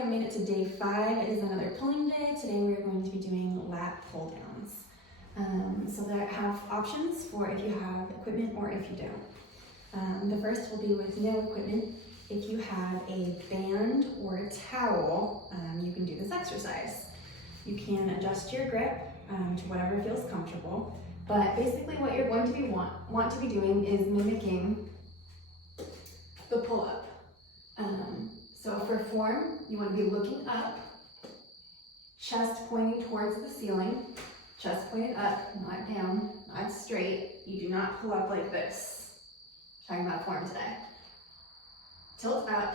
have made it to day 5. It is another pulling day. Today we are going to be doing lat pull downs. So that have options for if you have equipment or if you don't. The first will be with no equipment. If you have a band or a towel, you can do this exercise. You can adjust your grip to whatever feels comfortable. But basically what you're going to be want to be doing is mimicking the pull-up. So for form, you want to be looking up, chest pointing towards the ceiling, chest pointed up, not down, not straight. You do not pull up like this. Talking about form today. Tilt up,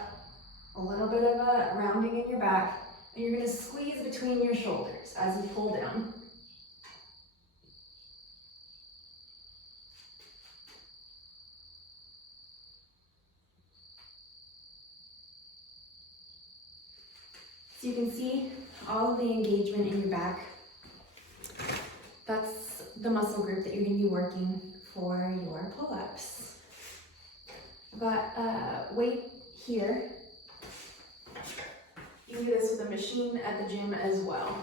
a little bit of a rounding in your back, and you're going to squeeze between your shoulders as you pull down. So you can see all of the engagement in your back. That's the muscle group that you're going to be working for your pull-ups. I've got weight here. You can do this with a machine at the gym as well.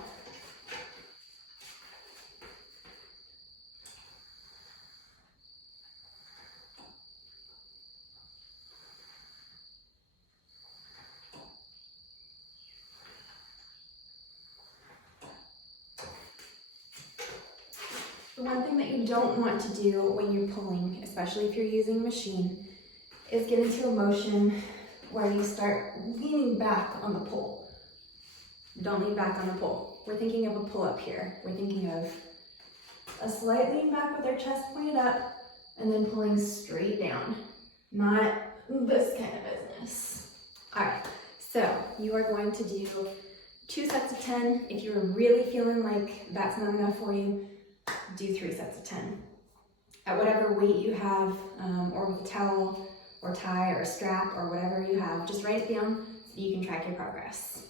The one thing that you don't want to do when you're pulling, especially if you're using a machine, is get into a motion where you start leaning back on the pull. Don't lean back on the pull. We're thinking of a pull-up here. We're thinking of a slight lean back with our chest pointed up and then pulling straight down. Not this kind of business. All right, so you are going to do 2 sets of 10. If you're really feeling like that's not enough for you, do 3 sets of 10. At whatever weight you have, or with a towel or tie or a strap or whatever you have, just write it down so you can track your progress.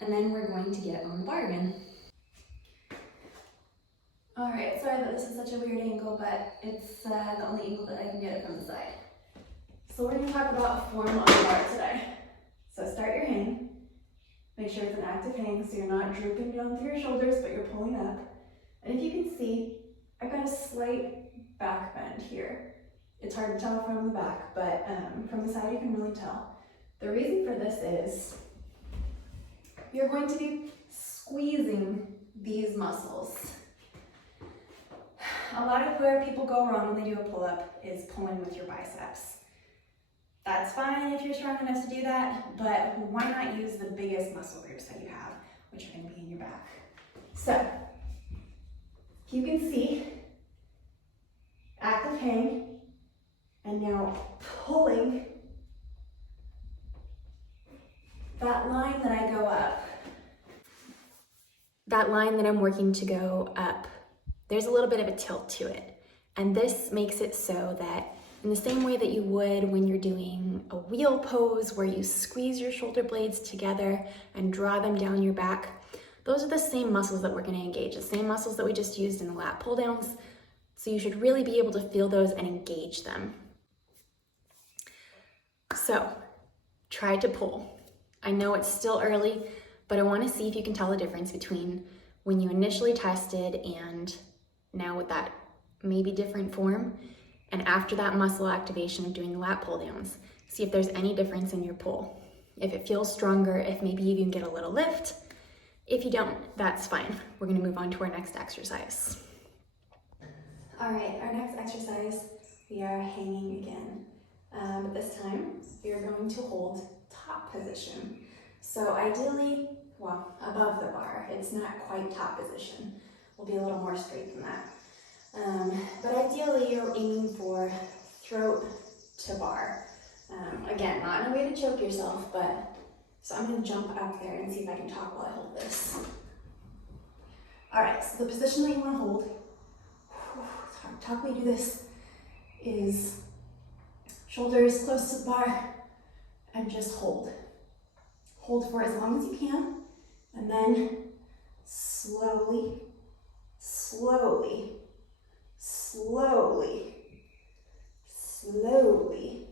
And then we're going to get on the bar again. All right, sorry that this is such a weird angle, but it's the only angle that I can get it from the side. So we're going to talk about form on the bar today. So start your hang. Make sure it's an active hang so you're not drooping down through your shoulders, but you're pulling up. And if you can see, I've got a slight back bend here. It's hard to tell from the back, but from the side you can really tell. The reason for this is you're going to be squeezing these muscles. A lot of where people go wrong when they do a pull-up is pulling with your biceps. That's fine if you're strong enough to do that, but why not use the biggest muscle groups that you have, which are going to be in your back. So, you can see, active hang, and now pulling that line that I go up. That line that I'm working to go up, there's a little bit of a tilt to it. And this makes it so that in the same way that you would when you're doing a wheel pose where you squeeze your shoulder blades together and draw them down your back, those are the same muscles that we're going to engage, the same muscles that we just used in the lat pull downs. So you should really be able to feel those and engage them. So try to pull. I know it's still early, but I want to see if you can tell the difference between when you initially tested and now with that maybe different form, and after that muscle activation of doing the lat pull downs. See if there's any difference in your pull. If it feels stronger, if maybe you can get a little lift. If you don't, that's fine. We're gonna move on to our next exercise. All right, our next exercise, we are hanging again. But this time, you're going to hold top position. So ideally, well, above the bar. It's not quite top position. We'll be a little more straight than that. But ideally, you're aiming for throat to bar. Again, not in a way to choke yourself, but so I'm going to jump up there and see if I can talk while I hold this. All right, so the position that you want to hold, it's hard to talk when you do this, is shoulders close to the bar and just hold. Hold for as long as you can, and then slowly, slowly, slowly, slowly,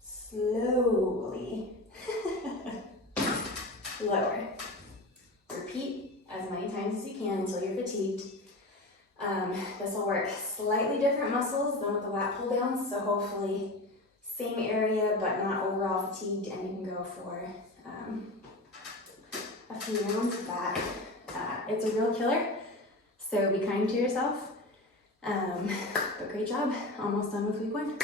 slowly, lower. Repeat as many times as you can until you're fatigued. This will work slightly different muscles than with the lat pull downs, so hopefully same area but not overall fatigued, and you can go for a few rounds of that. It's a real killer, so be kind to yourself. But great job, almost done with week 1.